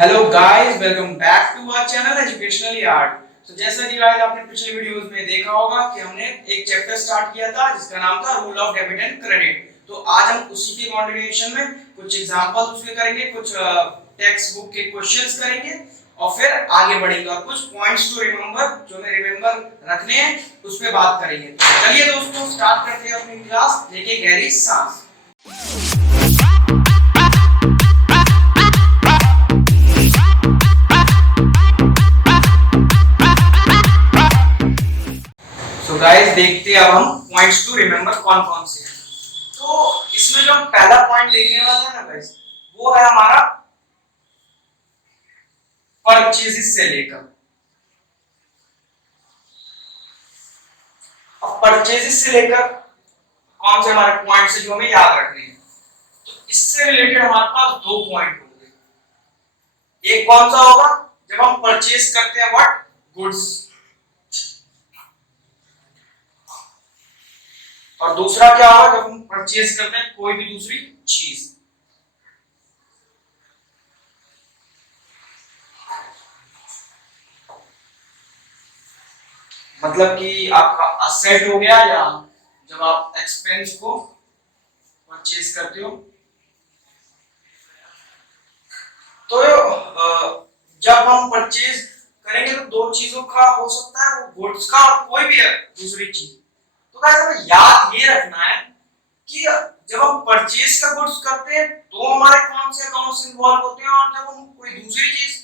Hello guys, welcome back to our channel educational yard. तो जैसा कि गाइस आपने पिछले वीडियोस में देखा होगा कि हमने एक चैप्टर स्टार्ट किया था जिसका नाम था rule of debit and credit. तो आज हम उसी के कंटिन्यूएशन में कुछ एग्जांपल्स उसके करेंगे, कुछ टेक्स्ट बुक के क्वेश्चंस करेंगे और फिर आगे बढ़ेंगे और कुछ पॉइंट्स टू रिमेंबर जो हमें रिमेंबर रखने हैं उस पे बात करेंगे। चलिए दोस्तों, स्टार्ट करते हैं अपनी क्लास। लेके गहरी सांस। तो गाइस देखते हैं अब हम पॉइंट्स टू रिमेंबर कौन कौन से हैं। तो इसमें जो हम पहला पॉइंट देखने वाले हैं ना गाइस, वो है हमारा परचेजेस से लेकर। अब परचेजेस से लेकर कौन से हमारे पॉइंट्स है जो हमें याद रखने हैं। तो इससे रिलेटेड हमारे पास दो पॉइंट होंगे। एक कौन सा होगा जब हम परचेज करते हैं व्हाट गुड्स, और दूसरा क्या होगा जब हम परचेज करते हैं कोई भी दूसरी चीज। मतलब कि आपका असेट हो गया या जब आप एक्सपेंस को परचेज करते हो। तो जब हम परचेज करेंगे तो दो चीजों का हो सकता है, वो गुड्स का और कोई भी दूसरी चीज। तो गाइस हमें याद ये रखना है कि जब हम परचेज का गुड्स करते हैं तो हमारे कौन से अकाउंट्स इन्वॉल्व होते हैं, और जब हम कोई दूसरी चीज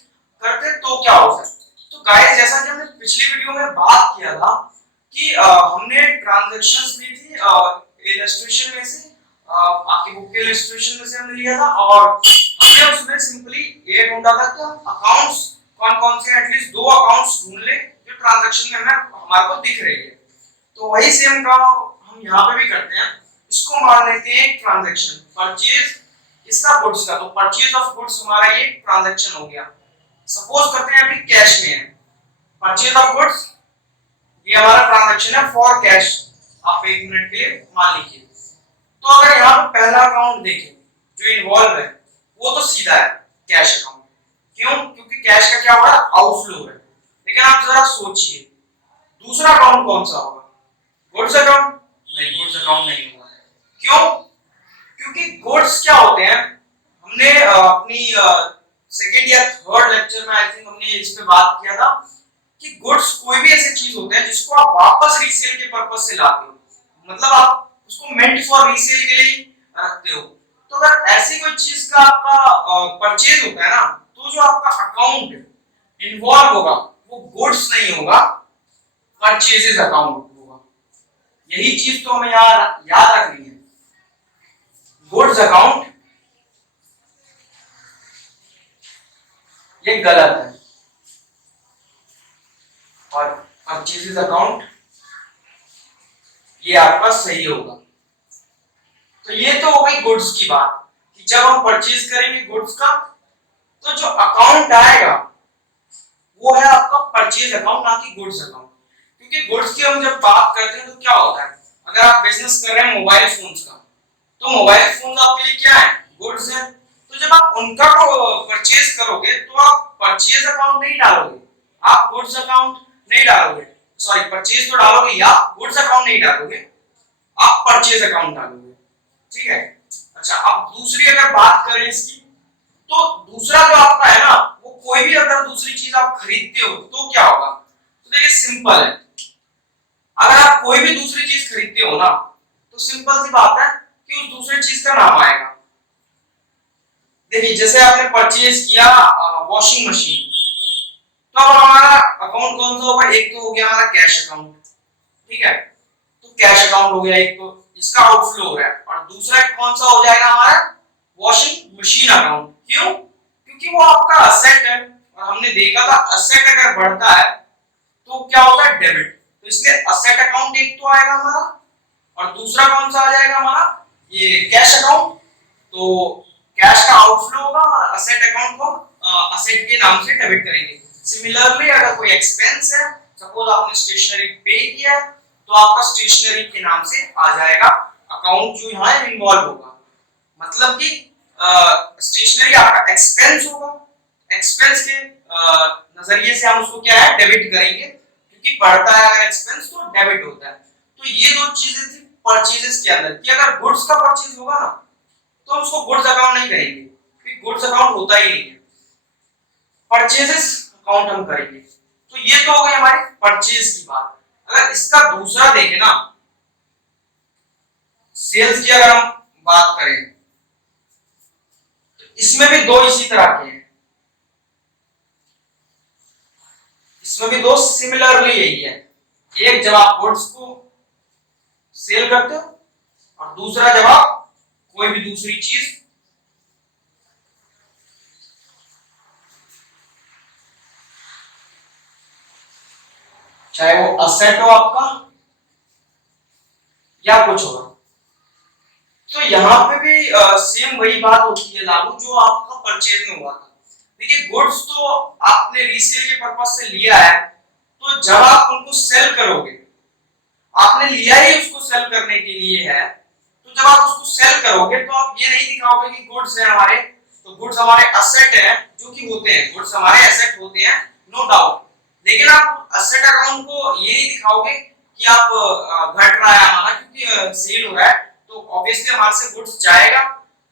करते हैं तो क्या होता है। तो गाइस जैसा कि हमने पिछली वीडियो में बात किया था कि हमने ट्रांजैक्शंस ली थी इलस्ट्रेशन में से, आपकी बुक के इलस्ट्रेशन में से हमने लिया था, और हमने उसमें सिंपली ये ढूंढा था कि हम अकाउंट्स कौन कौन से एटलीस्ट दो अकाउंट्स ढूंढ ले जो ट्रांजैक्शन में हमारे को दिख रही है। तो वही सेम काम हम यहाँ पे भी करते हैं। इसको मान लेते हैं ट्रांजैक्शन परचेज इसका गुड्स का। तो परचेज ऑफ गुड्स हमारा ये ट्रांजैक्शन हो गया। सपोज करते हैं अभी कैश में है परचेज ऑफ गुड्स, ये हमारा ट्रांजैक्शन है फॉर कैश। आप एक मिनट के लिए मान लीजिए। तो अगर यहाँ पे पहला अकाउंट देखें जो इन्वॉल्व है वो तो सीधा है कैश अकाउंट। क्यों? क्योंकि कैश का क्या हो रहा है, आउटफ्लो है। लेकिन आप जरा सोचिए दूसरा अकाउंट कौन सा होगा, गुड्स अकाउंट? नहीं, गुड्स अकाउंट नहीं होगा। क्यों? क्योंकि गुड्स क्या होते हैं, हमने अपनी सेकंड या थर्ड लेक्चर में आई थिंक हमने इस पे बात किया था कि गुड्स कोई भी ऐसी चीज होते हैं जिसको आप वापस रीसेल के पर्पस से लाते हो। मतलब आप उसको मेंट फॉर रीसेल के लिए रखते हो। तो अगर ऐसी कोई चीज का आपका परचेज होता है ना, तो जो आपका अकाउंट इन्वॉल्व होगा वो गुड्स नहीं होगा, परचेजेस अकाउंट होगा। यही चीज तो हमें याद रखनी है। गुड्स अकाउंट ये गलत है और परचेजेस अकाउंट ये आपका सही होगा। तो ये तो हो गई गुड्स की बात कि जब हम परचेज करेंगे गुड्स का तो जो अकाउंट आएगा वो है आपका परचेज अकाउंट, ना कि गुड्स अकाउंट। क्योंकि गुड्स की हम जब बात करते हैं तो क्या होता है, अगर आप बिजनेस कर रहे हैं मोबाइल फोन्स का, तो मोबाइल फोन आपके लिए क्या है, गुड्स है। तो जब आप उनका परचेज करोगे तो आप परचेज अकाउंट नहीं डालोगे, आप गुड्स अकाउंट नहीं डालोगे। सॉरी, परचेज तो डालोगे या गुड्स अकाउंट नहीं डालोगे, आप परचेज अकाउंट डालोगे। ठीक है। अच्छा, अब दूसरी अगर बात करें इसकी, तो दूसरा जो आपका है ना, वो कोई भी अगर दूसरी चीज आप खरीदते हो तो क्या होगा। तो देखिए सिंपल है, अगर आप कोई भी दूसरी चीज खरीदते हो ना तो सिंपल सी बात है कि उस दूसरी चीज का नाम आएगा। देखिए जैसे आपने परचेज किया वॉशिंग मशीन, तो अब हमारा अकाउंट कौन सा होगा, एक तो हो गया हमारा कैश अकाउंट। ठीक है, तो कैश अकाउंट हो गया एक, तो इसका आउटफ्लो हो रहा है, और दूसरा कौन सा हो जाएगा हमारा, वॉशिंग मशीन अकाउंट। क्यों? क्योंकि वो आपका असेट है, और हमने देखा था असेट अगर बढ़ता है तो क्या होता है, डेबिट। तो इसलिए असेट अकाउंट एक तो आएगा हमारा, और दूसरा कौन सा आ जाएगा हमारा, ये कैश अकाउंट। तो कैश का आउटफ्लो होगा और असेट अकाउंट को असेट के नाम से डेबिट करेंगे। सिमिलरली अगर कोई एक्सपेंस है, सपोज आपने स्टेशनरी पे किया तो आपका स्टेशनरी के नाम से आ जाएगा अकाउंट जो यहाँ इन्वॉल्व होगा। मतलब कि स्टेशनरी आपका एक्सपेंस होगा एक्सपेंस के नजरिए से हम उसको क्या है डेबिट करेंगे, क्योंकि बढ़ता है अगर एक्सपेंस तो डेबिट होता है। तो ये दो चीजें थी परचेजेस के अंदर कि अगर गुड्स का परचेज होगा ना तो हम उसको गुड्स अकाउंट नहीं करेंगे, क्योंकि गुड्स अकाउंट होता ही नहीं है, परचेजेस अकाउंट हम करेंगे। तो ये तो हो गई हमारी परचेज की बात। अगर इसका दूसरा देखें ना, सेल्स की अगर हम बात करें तो इसमें भी दो इसी तरह के हैं, इसमें भी दो सिमिलरली यही है। एक जब आप गुड्स को सेल करते हो और दूसरा जब आप कोई भी दूसरी चीज चाहे वो असेट हो आपका या कुछ और। तो यहां पे भी सेम वही बात होती है लागू जो आपका परचेज में हुआ था। देखिए गुड्स तो आपने रीसेल के पर्पज से लिया है, तो जब आप उनको सेल करोगे, आपने लिया ही उसको सेल करने के लिए है, तो जब आप उसको सेल करोगे तो आप ये नहीं दिखाओगे कि गुड्स है हमारे, तो गुड्स हमारे असेट है, जो कि होते हैं गुड्स हमारे एसेट होते हैं नो डाउट, लेकिन आप असेट अकाउंट को ये नहीं दिखाओगे कि आप घट रहा है हमारा क्योंकि सेल हो रहा है, तो ऑब्वियसली हमारे से गुड्स जाएगा,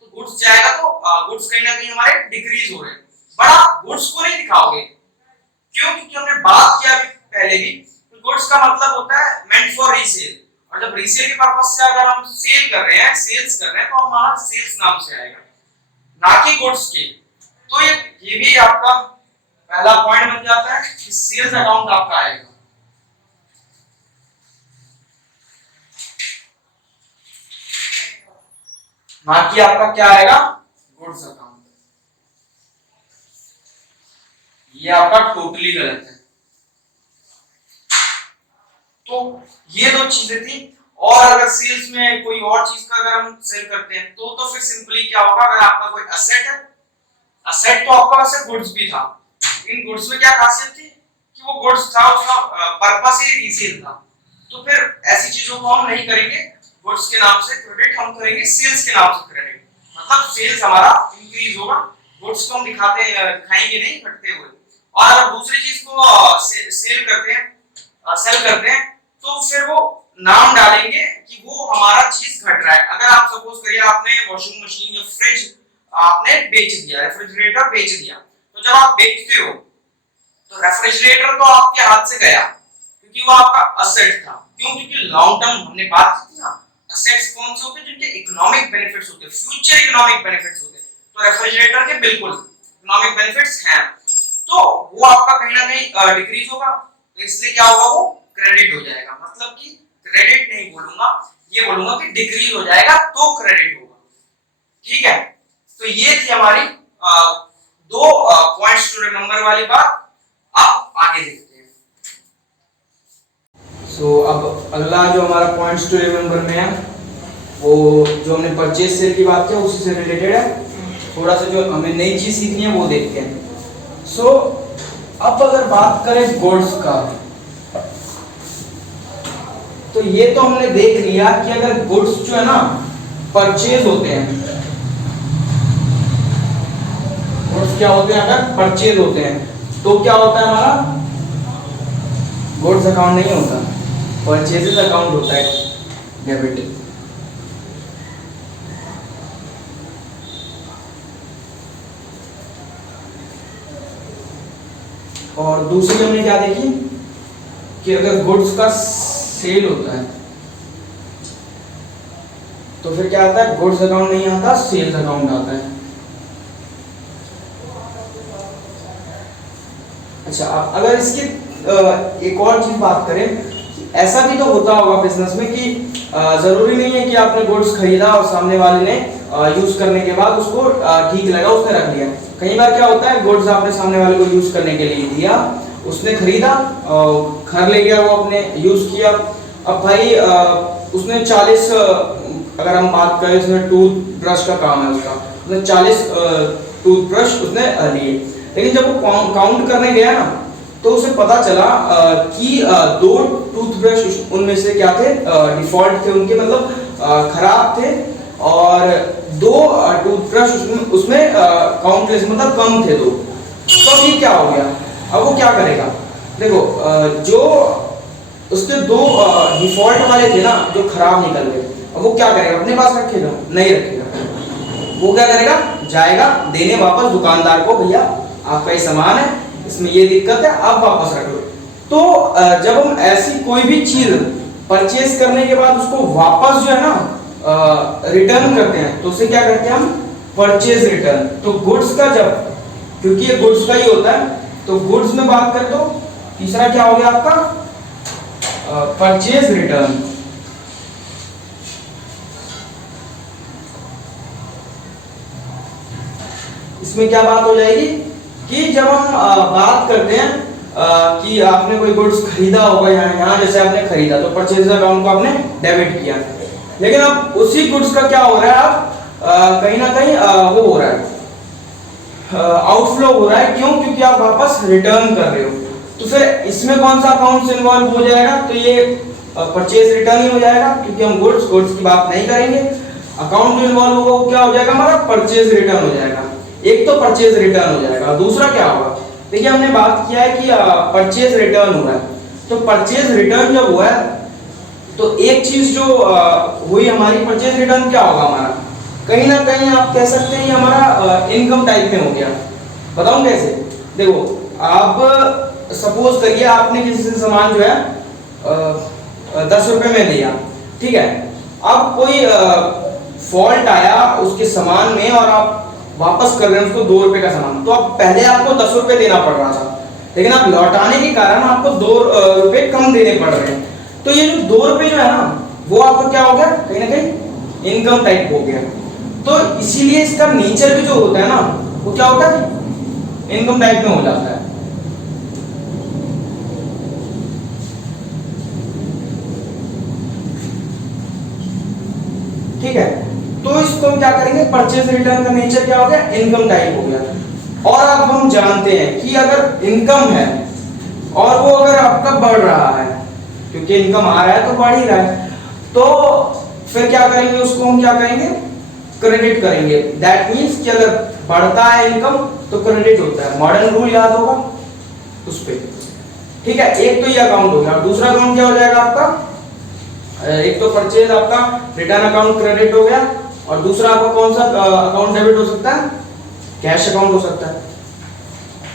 तो गुड्स जाएगा तो गुड्स कहीं ना कहीं हमारे डिक्रीज हो रहे हैं, बट आप गुड्स को नहीं दिखाओगे। क्यों? क्योंकि हमने बात किया अभी पहले भी, गुड्स का मतलब होता है मेंट फॉर रीसेल, और जब रीसेल के पर्पस से अगर हम सेल कर रहे हैं, सेल्स कर रहे हैं, तो हमारा सेल्स नाम से आएगा, ना कि गुड्स के। तो ये भी आपका पहला पॉइंट बन जाता है कि सेल्स अकाउंट आपका आएगा। ना कि आपका क्या आएगा, गुड्स अकाउंट। ये आपका टोटली गलत है। तो ये दो चीजें थी। और अगर सेल्स में कोई और चीज का अगर हम सेल करते हैं तो फिर सिंपली क्या होगा, अगर आपका कोई असेट है, असेट तो आपका वैसे गुड्स भी था, इन गुड्स में क्या खासियत थी कि वो गुड्स था, उसका पर्पस ही रीसेल था, तो फिर ऐसी चीजों को हम नहीं करेंगे गुड्स के नाम से क्रेडिट, हम करेंगे सेल्स के नाम से क्रेडिट, मतलब सेल्स हमारा इंक्रीज होगा, गुड्स को हम दिखाएंगे नहीं घटते हुए। और अगर दूसरी चीज को सेल करते हैं, सेल करते हैं, तो फिर वो नाम डालेंगे कि वो हमारा चीज घट रहा है। अगर आप सपोज करिए आपने वॉशिंग मशीन या फ्रिज आपने बेच दिया, रेफ्रिजरेटर बेच दिया, तो जब आप बेचते हो तो रेफ्रिजरेटर तो आपके हाथ से गया क्योंकि वो आपका असेट था। क्यों? क्योंकि लॉन्ग टर्म हमने बात की थी ना, असेट्स कौन से होते हैं जिनके इकोनॉमिक बेनिफिट्स होते हैं, फ्यूचर इकोनॉमिक बेनिफिट्स होते हैं, तो रेफ्रिजरेटर के बिल्कुल इकोनॉमिक बेनिफिट्स हैं, तो वो आपका कहीं ना कहीं डिक्रीज होगा, तो इसलिए क्या होगा, वो क्रेडिट हो जाएगा। मतलब कि क्रेडिट नहीं बोलूंगा, ये बोलूंगा कि डिक्रीज हो जाएगा तो क्रेडिट होगा। ठीक है, तो ये थी हमारी दो पॉइंट्स टू रिमेंबर वाली बात। अब आगे देखते हैं। सो अब अगला जो हमारा पॉइंट्स टू रिमेंबर में है, वो जो हमने परचेज सेल की बात की उसी से रिलेटेड है। थोड़ा सा जो हमें नई चीज सीखनी है वो देखते हैं। सो अब अगर बात करें गुड्स का, तो ये तो हमने देख लिया कि अगर गुड्स जो है ना परचेज होते हैं, गुड्स क्या होते हैं, अगर परचेज होते हैं तो क्या होता है, हमारा गुड्स अकाउंट नहीं होता, परचेजेस अकाउंट होता है, डेबिट। और दूसरी हमने क्या देखी कि अगर गुड्स का सेल होता है तो फिर क्या आता है, गुड्स अकाउंट नहीं आता, सेल्स अकाउंट आता है। अच्छा, अगर इसकी एक और चीज बात करें, ऐसा भी तो होता होगा बिजनेस में कि जरूरी नहीं है कि आपने गुड्स खरीदा और सामने वाले ने यूज करने के बाद उसको ठीक लगा उसने रख लिया। कई बार क्या होता है, गुड्स आपने सामने वाले को यूज करने के लिए दिया, उसने खरीदा और घर ले गया, वो अपने यूज किया। अब भाई उसने 40, अगर हम बात करें इसमें टूथ ब्रश का काम है उसका, उसने 40 टूथ ब्रश उसने लिए, लेकिन जब वो काउंट करने गया ना तो उसे पता चला कि 2 टूथब्रश उनमें से क्या थे, डिफॉल्ट थे उनके, मतलब खराब थे, और 2 टूथब्रश उसमें काउंटलेस मतलब कम थे 2। ये क्या हो गया, अब वो क्या करेगा, देखो जो उसके दो डिफॉल्ट वाले थे ना जो खराब निकल गए, अब वो क्या करेगा, अपने पास रखेगा, नहीं रखेगा, वो क्या करेगा, जाएगा देने वापस दुकानदार को, भैया आपका ये सामान है, इसमें ये दिक्कत है, आप वापस रख लो। तो जब हम ऐसी कोई भी चीज परचेज करने के बाद उसको वापस जो है ना रिटर्न करते हैं, तो उसे क्या करते हैं हम, परचेज रिटर्न। तो गुड्स का जब, क्योंकि ये गुड्स का ही होता है, तो गुड्स में बात करें तो तीसरा क्या हो गया आपका, परचेज रिटर्न। इसमें क्या बात हो जाएगी कि जब हम बात करते हैं कि आपने कोई गुड्स खरीदा होगा, यहाँ जैसे आपने खरीदा तो परचेज अकाउंट को आपने डेबिट किया, लेकिन अब उसी गुड्स का क्या हो रहा है, आप कहीं ना कहीं वो हो रहा है, आउटफ्लो हो रहा है, क्यों, क्योंकि आप वापस रिटर्न कर रहे हो। तो फिर इसमें कौन सा अकाउंट इन्वॉल्व हो जाएगा, तो ये परचेज रिटर्न ही हो जाएगा, क्योंकि हम गुड्स की बात नहीं करेंगे। अकाउंट जो इन्वॉल्व होगा वो क्या हो जाएगा, हमारा परचेज रिटर्न हो जाएगा। एक तो परचेज रिटर्न हो जाएगा, दूसरा क्या होगा, देखिए हमने बात किया है कि परचेज रिटर्न हो रहा है, तो परचेज रिटर्न जब हुआ है तो एक चीज जो हुई हमारी, परचेज रिटर्न क्या होगा हमारा, कहीं ना कहीं आप कह सकते हैं ये हमारा इनकम टाइप में हो गया। बताऊं कैसे, देखो आप सपोज करिए आपने किसी से सामान जो है 10 रुपए में दिया, ठीक है, अब कोई फॉल्ट आया उसके सामान में और आप वापस कर रहे हैं उसको 2 रुपए का सामान, तो अब पहले आपको 10 रुपए देना पड़ रहा था, लेकिन आप लौटाने के कारण आपको 2 रुपए कम देने पड़ रहे हैं। तो ये जो 2 रुपए जो है ना, वो आपको क्या हो गया, कहीं ना कहीं इनकम टाइप हो गया। तो इसीलिए इसका नेचर भी जो होता है ना, वो क्या होता है, इनकम टाइप में हो जाता है। ठीक है, तो इसको हम क्या करेंगे, परचेज रिटर्न का नेचर क्या हो गया, इनकम टाइप हो गया। और अब हम जानते हैं कि अगर इनकम है और वो अगर आपका बढ़ रहा है, क्योंकि इनकम आ रहा है तो बढ़ ही रहा है, तो फिर क्या करेंगे, उसको हम क्या करेंगे, क्रेडिट करेंगे। दैट मींस कि अगर बढ़ता है इनकम तो क्रेडिट होता है, मॉडर्न रूल याद होगा उस पे। ठीक है, एक तो ये अकाउंट हो गया, दूसरा अकाउंट क्या हो जाएगा आपका, एक तो परचेज आपका रिटर्न अकाउंट क्रेडिट हो गया, और दूसरा आपका कौन सा अकाउंट डेबिट हो सकता है, कैश अकाउंट हो सकता है।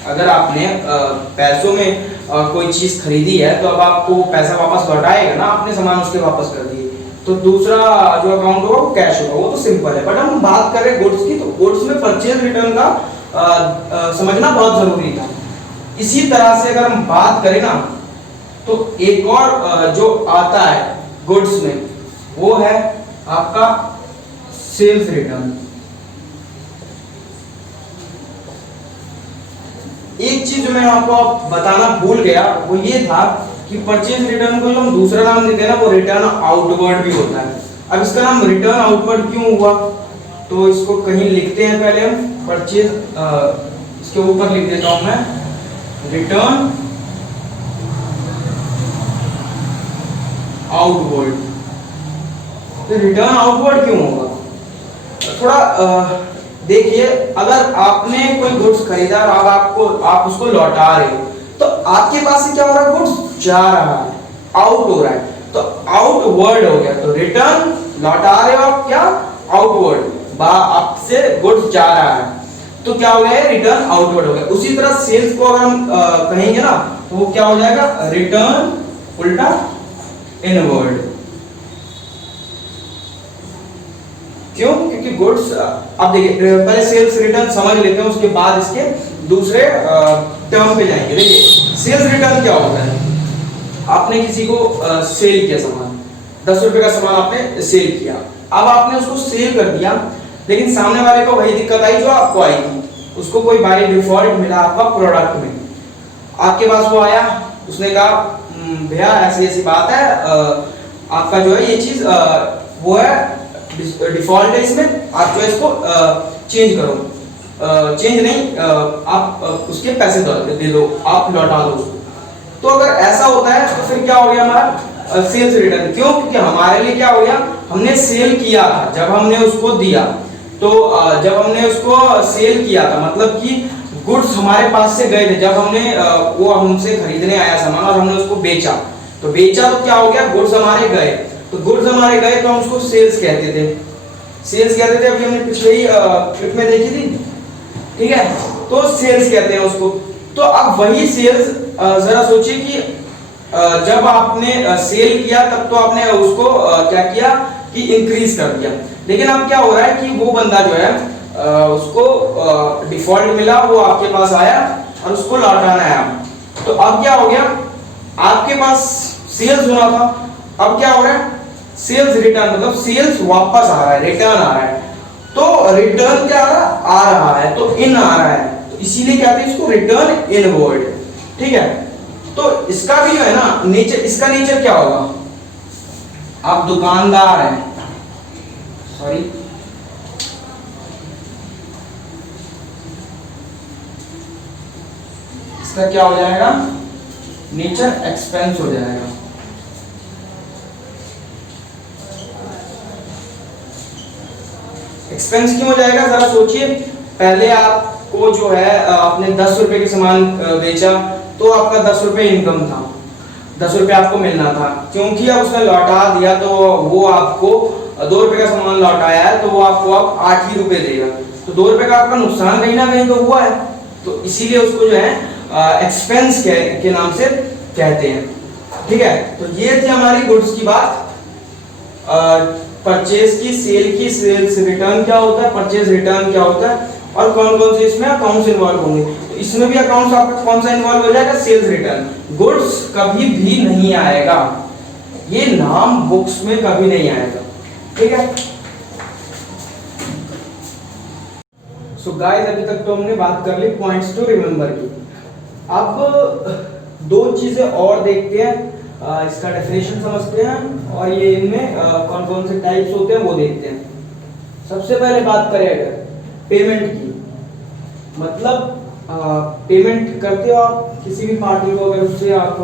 अगर आपने पैसों में कोई चीज खरीदी है तो अब आपको पैसा वापस लौटाएगा ना, आपने सामान उसके वापस कर दिए, तो दूसरा जो अकाउंट होगा वो कैश होगा, वो तो सिंपल है। बट हम बात कर रहे हैं गुड्स की, तो गुड्स में परचेज रिटर्न का समझना बहुत जरूरी था। इसी तरह से अगर हम बात करें ना, तो एक और जो आता है गुड्स में, वो है आपका सेल्स रिटर्न। एक चीज मैं आपको बताना भूल गया, वो ये था कि परचेज रिटर्न को जो हम दूसरा नाम देते हैं ना, वो रिटर्न आउटवर्ड भी होता है। अब इसका नाम रिटर्न आउटवर्ड क्यों हुआ, तो इसको कहीं लिखते हैं पहले हम, परचेज इसके ऊपर लिख देता हूं मैं, रिटर्न आउटवर्ड। तो रिटर्न आउटवर्ड क्यों होगा, थोड़ा देखिए, अगर आपने कोई गुड्स खरीदा और अब आप उसको लौटा रहे हो, तो आपके पास से क्या हो रहा है, गुड्स जा रहा है, आउट हो रहा है, तो आउटवर्ड हो गया। तो रिटर्न लौटा रहे हो आप, क्या आउटवर्ड, आपसे गुड्स जा रहा है, तो क्या हो गया, रिटर्न आउटवर्ड हो गया। उसी तरह सेल्स को अगर हम कहेंगे ना, तो वो क्या हो जाएगा, रिटर्न उल्टा इनवर्ड। क्यों, क्योंकि गुड्स, अब देखिए पहले सेल्स रिटर्न समझ लेते हैं, उसके बाद इसके दूसरे टर्म पे जाएंगे। देखिए सेल्स रिटर्न क्या होता है, आपने किसी को सेल किया सामान, 10 रुपए का सामान आपने सेल किया, अब आपने उसको सेल कर दिया, लेकिन सामने वाले को वही दिक्कत आई जो आपको आई थी, उसको कोई बाय डिफॉल्ट मिला आपका प्रोडक्ट में, आपके पास वो आया, उसने कहा भैया ऐसी ऐसी बात है, आपका जो है ये चीज वो है डिफॉल्ट है, इसमें आप जो है इसको चेंज करो, चेंज नहीं, आप उसके पैसे दे दो, आप लौटा दो उसको। तो अगर ऐसा होता है तो फिर क्या हो गया हमारा सेल्स रिटर्न। क्यों, क्योंकि हमारे लिए क्या हो गया, हमने सेल किया था, जब हमने उसको दिया, तो जब हमने उसको सेल किया था, मतलब कि गुड्स हमारे पास से गए थे, जब हमने वो हमसे खरीदने आया सामान और हमने उसको बेचा, तो बेचा तो क्या हो गया, गुड्स हमारे गए, तो गुड्स हमारे गए तो हम उसको सेल्स कहते थे, सेल्स कहते थे। अभी हमने पिछले ही क्लिप में देखी थी, ठीक है, तो सेल्स कहते हैं उसको। तो अब वही सेल्स जरा सोचिए कि जब आपने सेल किया तब तो आपने उसको क्या किया कि इंक्रीज कर दिया, लेकिन अब क्या हो रहा है कि वो बंदा जो है उसको डिफॉल्ट मिला, वो आपके पास आया और उसको लौटाना है। तो अब क्या हो गया, आपके पास सेल्स होना था, अब क्या हो रहा है, सेल्स रिटर्न, मतलब सेल्स वापस आ रहा है, रिटर्न आ रहा है। तो रिटर्न क्या आ रहा है, तो इन आ रहा है, तो इसीलिए कहते हैं इसको रिटर्न इनवर्ड, ठीक है। तो इसका भी जो है ना नेचर, इसका नेचर क्या होगा, आप दुकानदार हैं, सॉरी इसका क्या हो जाएगा, नेचर एक्सपेंस हो जाएगा। एक्सपेंस क्यों हो जाएगा, जरा सोचिए, पहले आपको जो है आपने 10 रुपए के सामान बेचा, तो आपका 10 रुपए इनकम था, 10 रुपए आपको मिलना था, क्योंकि अब उसने लौटा दिया तो वो आपको 2 रुपए का सामान लौटाया है, तो वो आपको अब 8 ही रुपए देगा, तो 2 रुपए का आपका नुकसान कहीं ना कहीं तो हुआ है, तो इसीलिए उसको जो है एक्सपेंस के नाम से कहते हैं, ठीक है। तो ये थी हमारी गुड्स की बात, परचेज की, सेल की, सेल्स रिटर्न क्या होता है, परचेज रिटर्न क्या होता है, और कौन कौन से इसमें अकाउंट्स इन्वॉल्व होंगे। तो इसमें भी अकाउंट्स आपका कौन सा इन्वॉल्व हो जाएगा, सेल्स रिटर्न। गुड्स कभी भी नहीं आएगा, ये नाम बुक्स में कभी नहीं आएगा, ठीक है। सो गाइस, अभी तक तो हमने बात कर ली पॉइंट्स टू रिमेंबर की। अब 2 चीजें और देखते हैं, इसका डेफिनेशन समझते हैं और ये इनमें कौन कौन से टाइप्स होते हैं वो देखते हैं। सबसे पहले बात करें अगर पेमेंट की, मतलब पेमेंट करते हो आप किसी भी पार्टी को, अगर उससे आप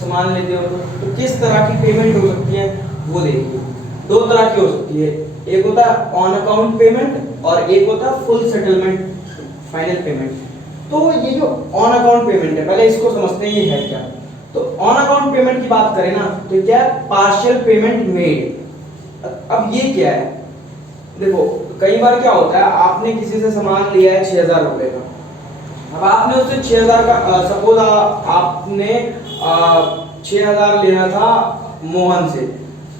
सामान लेते हो तो किस तरह की पेमेंट हो सकती है वो देखिए। 2 तरह की हो सकती है, एक होता है ऑन अकाउंट पेमेंट और एक होता है फुल सेटलमेंट फाइनल पेमेंट। तो ये जो ऑन अकाउंट पेमेंट है, पहले इसको समझते हैं ये है क्या। तो ऑन अकाउंट पेमेंट की बात करें ना, तो क्या है, पार्शियल पेमेंट मेड। अब ये क्या है, देखो कई बार क्या होता है, आपने किसी से सामान लिया है 6000 रुपए का, अब आपने उससे 6000 का सपोज आपने 6000 लेना था मोहन से,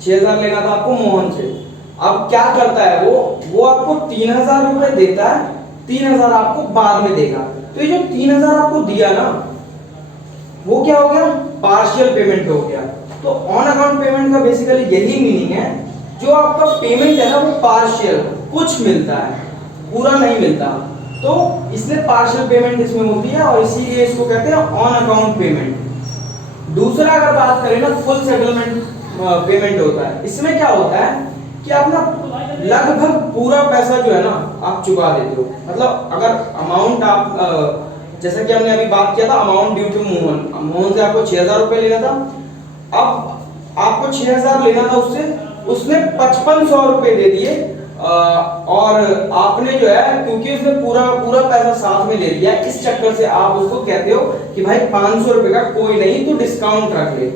6000 लेना था आपको मोहन से। अब क्या करता है वो आपको 3000 रुपए देता है, 3000 आपको बाद में देगा। तो ये जो 3000 आपको दिया ना, वो क्या हो गया, पार्शियल पेमेंट हो गया। तो ऑन अकाउंट पेमेंट का बेसिकली यही मीनिंग है, जो आपका पेमेंट है ना वो पार्शियल, कुछ मिलता है, पूरा नहीं मिलता। तो इसलिए पार्शियल पेमेंट इसमें होती है और इसीलिए इसको कहते हैं ऑन अकाउंट पेमेंट। दूसरा अगर बात करें ना, फुल सेटलमेंट पेमेंट होता है। इसमें क्या होता है कि आप ना लगभग पूरा पैसा जो है ना आप चुका देते हो। मतलब अगर अमाउंट आप जैसा कि हमने अभी बात किया था अमाउंट ड्यू टू मोहन से आपको 6000 रुपए लेना था, अब आपको 6000 लेना था उससे, उसने 5500 रुपए दे दिए और आपने जो है, क्योंकि उसने पूरा पैसा साथ में ले लिया, इस चक्कर से आप उसको कहते हो कि भाई 500 रुपए का कोई नहीं, तो डिस्काउंट रख ले।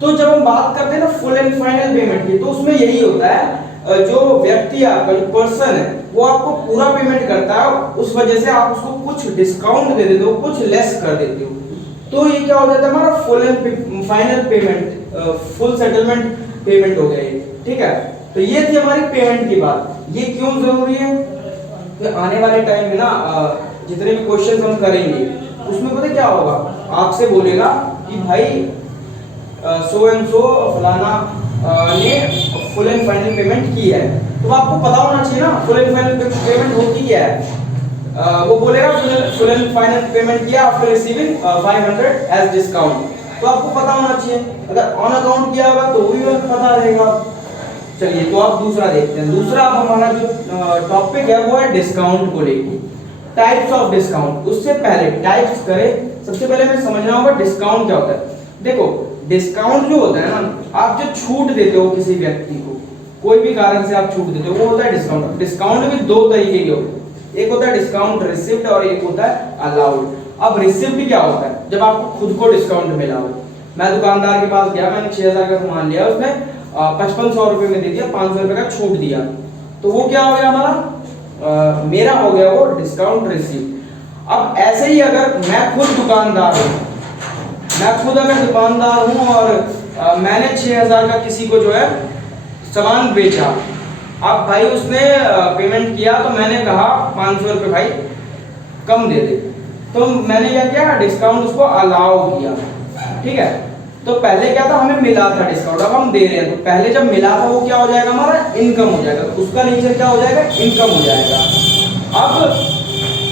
तो जब हम बात करते हैं ना फुल एंड फाइनल पेमेंट की, तो उसमें यही होता है, जो व्यक्ति आपका जो पर्सन है वो आपको पूरा पेमेंट करता है, उस वजह से आप उसको कुछ डिस्काउंट दे देते हो, कुछ लेस कर देते हो। तो ये क्या हो जाता है, हमारा full and final payment, full settlement payment हो गया ये, ठीक है। तो ये थी हमारी पेमेंट की बात। ये क्यों जरूरी है, तो आने वाले टाइम में ना जितने भी क्वेश्चन हम करेंगे उसमें पता क्या होगा, आपसे बोलेगा कि भाई सो एंड सो फलाना ने फुल एंड फाइनल पेमेंट की है, तो आपको पता होना चाहिए ना फुल एंड फाइनल पेमेंट होती क्या है। वो बोलेगा फुल एंड फाइनल पेमेंट किया आफ्टर रिसीविंग 500 एज डिस्काउंट, तो आपको पता होना चाहिए। अगर ऑन अकाउंट किया होगा तो भी पता रहेगा। चलिए, तो आप दूसरा देखते हैं। दूसरा अब हमारा जो टॉपिक है वो है डिस्काउंट को लेकर, टाइप्स ऑफ डिस्काउंट। उससे पहले टाइप्स करें, सबसे पहले हमें समझना होगा डिस्काउंट क्या होता है। देखो, डिस्काउंट जो होता है ना, आप जो छूट देते हो किसी व्यक्ति को, कोई भी कारण से आप छूट देते हो, वो होता है डिस्काउंट। डिस्काउंट भी 2 तरीके के होते हैं, एक होता है डिस्काउंट रिसिप्ट और एक होता है अलाउड। अब रिसिप्ट क्या होता है? जब आपको खुद को डिस्काउंट मिला हो, मैं दुकानदार के पास गया, मैंने 6000 का सामान लिया, उसने 5500 रुपए में दे दिया, 500 रुपए का छूट दिया, तो वो क्या हो गया हमारा? मेरा हो गया वो डिस्काउंट रिसिप्ट। अब ऐसे ही अगर मैं खुद दुकानदार हूँ, और मैंने 6000 का किसी को जो है सामान बेचा, अब भाई उसने पेमेंट किया तो मैंने कहा 500 रुपए भाई कम दे दे, तो मैंने क्या किया? डिस्काउंट उसको अलाउ किया, ठीक है। तो पहले क्या था? हमें मिला था डिस्काउंट, अब हम दे रहे हैं, तो पहले जब मिला था वो क्या हो जाएगा? हमारा इनकम हो जाएगा, तो उसका नेचर क्या हो जाएगा? इनकम हो जाएगा। अब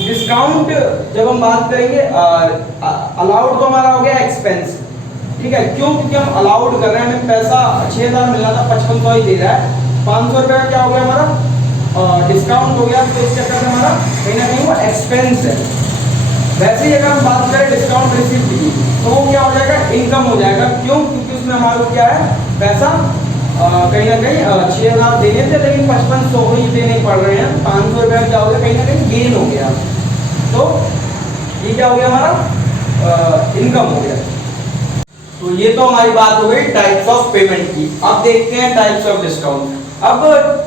डिस्काउंट जब हम बात करेंगे, अलाउड तो हमारा हो गया एक्सपेंस, ठीक है। क्यों? क्योंकि हम अलाउड कर रहे हैं, हमें पैसा 6000 मिला था, 5500 ही दे रहा है, 500 रुपए का क्या हो गया हमारा? डिस्काउंट हो गया, तो इस चक्कर में हमारा कहीं ना कहीं वो एक्सपेंस है। वैसे ही अगर हम बात करें डिस्काउंट रिसिप्ट की, तो वो क्या हो जाएगा? इनकम हो जाएगा। क्यों? क्योंकि उसमें हमारे को क्या है? पैसा कहीं ना कहीं 6000 देने थे, लेकिन 5500 ही देने पड़ रहे हैं, 500 रुपए क्या हो गया? कहीं ना कहीं गेन हो गया, तो ये क्या हो गया? हमारा इनकम हो गया। तो ये तो हमारी बात हो गई टाइप्स ऑफ पेमेंट की। अब देखते हैं टाइप्स ऑफ डिस्काउंट। अब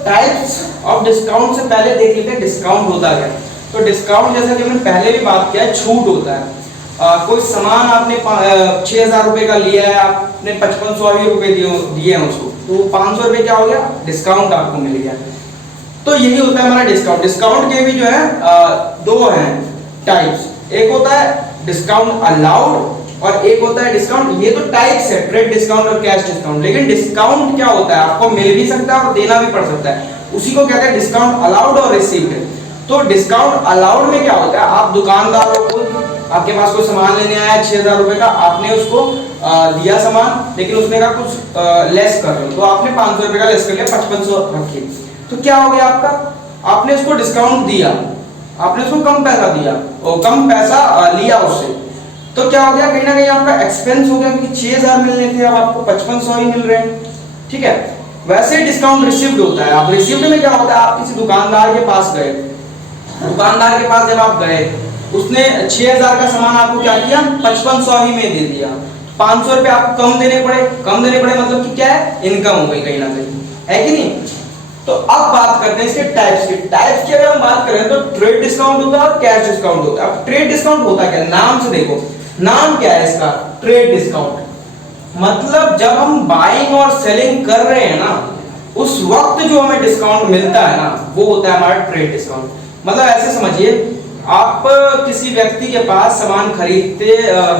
टाइप्स ऑफ डिस्काउंट से पहले देख लेते हैं डिस्काउंट होता क्या। तो डिस्काउंट जैसा कि हमने पहले भी बात किया है, छूट होता है। कोई सामान आपने 6000 रुपए का लिया है, आपने 5500 रुपए दिए हैं उसको, तो 500 रुपए क्या हो गया? डिस्काउंट आपको मिल गया। तो यही होता है हमारा डिस्काउंट। डिस्काउंट के भी जो है दो हैं टाइप्स, एक होता है डिस्काउंट अलाउड और एक होता है डिस्काउंट, ये तो टाइप्स है, ट्रेड डिस्काउंट और कैश डिस्काउंट। लेकिन डिस्काउंट क्या होता है? आपको मिल भी सकता है और देना भी पड़ सकता है, उसी को कहते हैं डिस्काउंट अलाउड और रिसीव्ड। तो डिस्काउंट अलाउड में क्या होता है? आप दुकानदार को, आपके पास कोई सामान लेने आया 6000 रुपए का, आपने उसको दिया सामान, लेकिन उसने कहा कुछ लेस कर लो, तो आपने 500 रुपए का लेस कर लिया, 5500 रखे, तो क्या हो गया आपका? आपने उसको डिस्काउंट दिया, आपने उसको कम पैसा दिया और कम पैसा लिया उससे, तो क्या हो गया? कहीं ना कहीं आपका एक्सपेंस हो गया, क्योंकि 6000 मिलने थे, अब आपको 5500 ही मिल रहे हैं, ठीक है। वैसे डिस्काउंट रिसीव्ड होता है। आप रिसीव्ड में क्या होता है? आप किसी दुकानदार के पास गए, दुकानदार के पास जब आप गए, उसने 6000 का सामान आपको क्या किया? 5500 ही में दे दिया, 500 रुपए आपको कम देने पड़े। कम देने पड़े मतलब कि क्या है? इनकम हो गई कहीं ना कहीं, है कि नहीं? तो अब बात करते हैं इसके टाइप्स की। टाइप्स की अगर हम बात करें तो ट्रेड डिस्काउंट होता है और कैश डिस्काउंट होता है। अब ट्रेड डिस्काउंट होता क्या? नाम से देखो, नाम क्या है इसका? Trade discount. मतलब जब हम बाइंग और सेलिंग कर रहे हैं ना, उस वक्त जो हमें डिस्काउंट मिलता है ना, वो होता है हमारा ट्रेड डिस्काउंट। मतलब ऐसे समझिए, आप किसी व्यक्ति के पास सामान खरीदते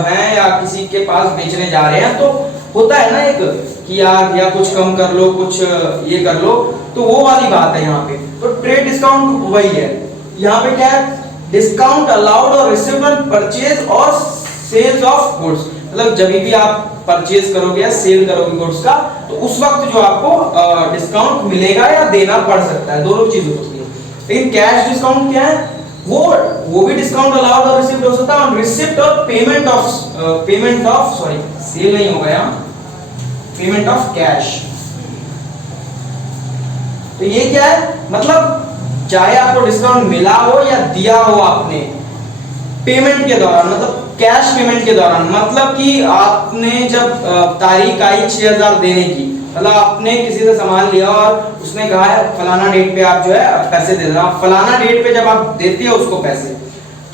हैं या किसी के पास बेचने जा रहे हैं, तो होता है ना एक कि यार या कुछ कम कर लो, कुछ ये कर लो, तो वो वाली बात है यहाँ पे। तो ट्रेड डिस्काउंट वही है। यहाँ पे क्या है? डिस्काउंट अलाउड और रिसीव्ड ऑन परचेज और सेल्स ऑफ गुड्स। मतलब जब भी आप परचेज करोगे या सेल करोगे गुड्स का, तो उस वक्त जो आपको डिस्काउंट मिलेगा या देना पड़ सकता है, दोनों चीज हो सकती है। लेकिन कैश डिस्काउंट क्या है? वो भी डिस्काउंट अलाउड और रिसीव्ड हो सकता है ऑन रिसिप्ट और पेमेंट ऑफ सॉरी सेल नहीं होगा यहाँ, पेमेंट ऑफ कैश। तो ये क्या है? मतलब चाहे आपको डिस्काउंट मिला हो या दिया हो आपने पेमेंट के दौरान, मतलब कैश पेमेंट के दौरान, मतलब कि आपने जब तारीख आई 6000 देने की, मतलब आपने किसी से सामान लिया और उसने कहा है फलाना डेट पे आप जो है पैसे दे देना। फलाना डेट पे जब आप देते हो उसको पैसे,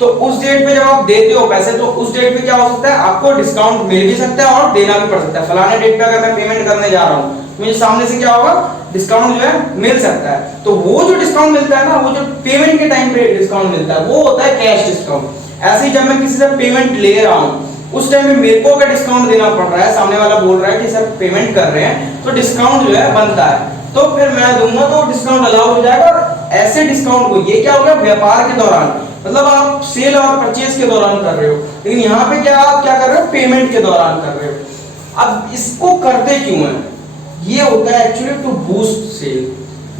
तो उस डेट पे जब आप देते हो पैसे, तो उस डेट पे क्या हो सकता है? आपको डिस्काउंट मिल भी सकता है और देना भी पड़ सकता है। फलाने डेट पे अगर मैं पेमेंट करने जा रहा हूँ, मुझे सामने से क्या होगा? डिस्काउंट जो है मिल सकता है। तो वो जो डिस्काउंट मिलता है ना, वो जो पेमेंट के टाइम पे डिस्काउंट मिलता है, वो होता है कैश डिस्काउंट। ऐसे ही जब मैं किसी से पेमेंट ले रहा हूँ, उस टाइम में मेरे को अगर डिस्काउंट देना पड़ रहा है, सामने वाला बोल रहा है कि सर पेमेंट कर रहे हैं, तो डिस्काउंट जो है बनता है, तो फिर मैं दूंगा, तो डिस्काउंट अलाउड हो जाएगा। और ऐसे डिस्काउंट को, ये क्या हो गया? व्यापार के दौरान, मतलब आप सेल और परचेज के दौरान कर रहे हो, लेकिन यहाँ पे क्या आप क्या कर रहे हो? पेमेंट के दौरान कर रहे हो। अब इसको करते क्यों है? ये होता है actually to boost sale.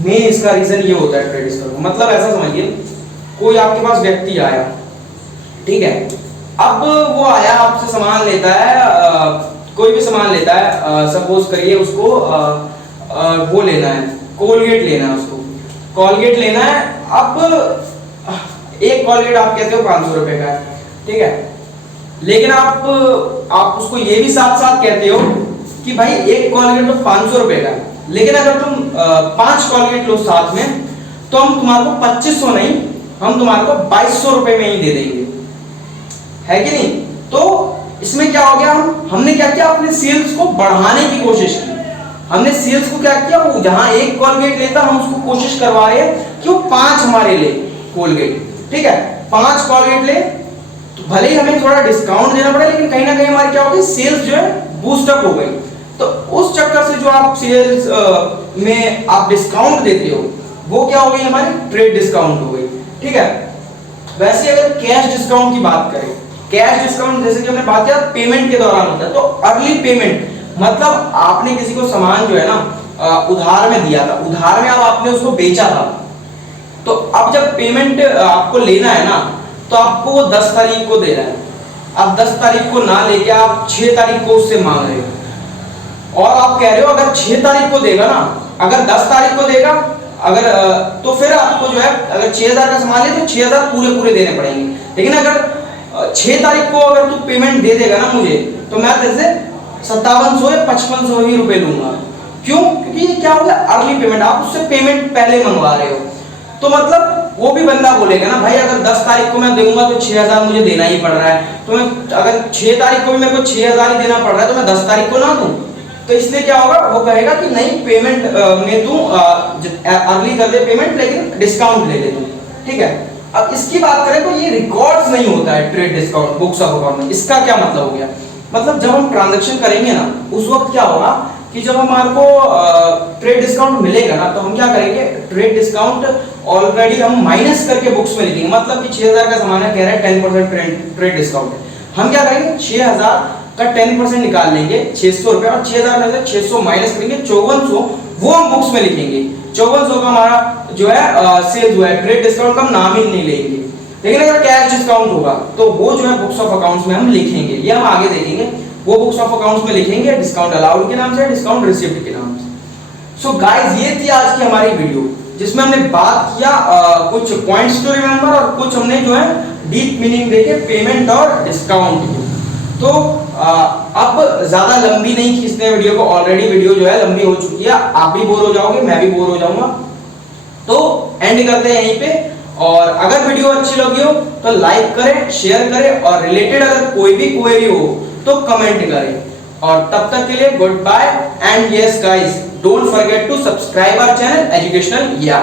Main इसका रीजन ये होता है ट्रेड डिस्काउंट। मतलब ऐसा समझिए, कोई आपके पास व्यक्ति आया, ठीक है, अब वो आया आपसे सामान लेता है, कोई भी सामान लेता है, सपोज करिए उसको वो लेना है, कोलगेट लेना है, उसको कोलगेट लेना है। अब एक कॉलगेट आप कहते हो 500 रुपए का है, ठीक है, लेकिन आप उसको ये भी साथ साथ कहते हो कि भाई एक कॉलगेट तो 500 रुपए का है, लेकिन अगर तुम 5 कॉलगेट लो साथ में तो हम तुम्हारे को 2500 नहीं, हम तुम्हारे को 2200 रुपए में ही दे देंगे, है कि नहीं। तो इसमें क्या हो गया, हमने क्या किया, अपने सेल्स को बढ़ाने की कोशिश की। हमने सेल्स को क्या किया, वो जहां एक कॉलगेट लेता हम उसको कोशिश करवा रहे हैं कि वो 5 हमारे ले कोलगेट, ठीक है, 5 कॉलगेट ले, तो भले ही हमें थोड़ा डिस्काउंट देना पड़े, लेकिन कहीं ना कहीं हमारी क्या हो गई, सेल्स जो है बूस्टअप हो गई। तो उस चक्कर से जो आप सेल्स में आप डिस्काउंट देते हो वो क्या हो गई, हमारी ट्रेड डिस्काउंट हो गई, ठीक है। वैसे अगर कैश डिस्काउंट की बात करें, कैश डिस्काउंट जैसे कि हमने बात किया पेमेंट के दौरान होता है, तो अर्ली पेमेंट मतलब आपने किसी को सामान जो है ना उधार में दिया था, उधार में अब आपने उसको बेचा था, तो अब जब पेमेंट आपको लेना है ना, तो आपको वो 10 तारीख को देना है। अब 10 तारीख को ना लेके आप 6 तारीख को उससे मांग रहे हो, और आप कह रहे हो अगर 6 तारीख को देगा ना, अगर 10 तारीख को देगा, अगर तो फिर आपको जो है अगर 6000 का सामान ले तो 6000 पूरे देने पड़ेंगे, लेकिन अगर 6 तारीख को अगर तू पेमेंट दे देगा ना मुझे, तो मैं तेरे से 5700 या 5500 ही रुपए लूंगा। क्यों? क्योंकि ये क्या हो गया, अर्ली पेमेंट, आप उससे पेमेंट पहले मंगवा रहे हो। तो मतलब वो भी बंदा बोलेगा ना भाई अगर 10 तारीख को मैं दूंगा तो 6000 मुझे देना ही पड़ रहा है, तो मैं अगर 6 तारीख को भी मेरे को 6000 ही देना पड़ रहा है तो मैं 10 तारीख को ना दूं, तो इसलिए क्या होगा, वो कहेगा कि नहीं पेमेंट में तू अर्ली कर दे पेमेंट, लेकिन डिस्काउंट ले ले तू, ठीक है। अब इसकी बात करें तो ये रिकॉर्ड्स नहीं होता है trade discount books of account में। इसका क्या मतलब हो गया, मतलब जब हम ट्रांजैक्शन करेंगे ना उस वक्त क्या होगा कि जब हमारे को ट्रेड डिस्काउंट मिलेगा ना, तो हम क्या करेंगे, ट्रेड डिस्काउंट ऑलरेडी हम माइनस करके बुक्स में लिखेंगे, मतलब कि 6000 का सामान है, कह रहा है 10% ट्रेड डिस्काउंट है, हम क्या करेंगे 6000 का 10% निकाल लेंगे 600 रुपए, और 6000 में से 600 माइनस करेंगे 5400, वो हम बुक्स में लिखेंगे। 5400 का हमारा जो है सेल जो है ट्रेड डिस्काउंट का हम नाम ही नहीं लेंगे। लेकिन अगर कैश डिस्काउंट होगा तो वो जो है बुक्स ऑफ अकाउंट्स में हम लिखेंगे, ये हम आगे देखेंगे, वो बुक्स ऑफ अकाउंट्स में लिखेंगे डिस्काउंट अलाउड के नाम से, डिस्काउंट रिसीव्ड के नाम से। सो गाइस ये थी आज की हमारी वीडियो, जिसमें हमने बात किया कुछ पॉइंट्स टू रिमेंबर, और कुछ हमने जो है डीप मीनिंग देखे पेमेंट और डिस्काउंट की। तो अब ज्यादा लंबी नहीं खींचते हैं वीडियो को, ऑलरेडी वीडियो जो है लंबी हो चुकी है, आप भी बोर हो जाओगे, मैं भी बोर हो जाऊंगा, तो एंड करते हैं यहीं पे। और अगर वीडियो अच्छी लगी हो तो लाइक करें, शेयर करें, और रिलेटेड अगर कोई भी क्वेरी हो तो कमेंट करें। और तब तक के लिए good bye, and yes guys don't forget to subscribe our channel educational या।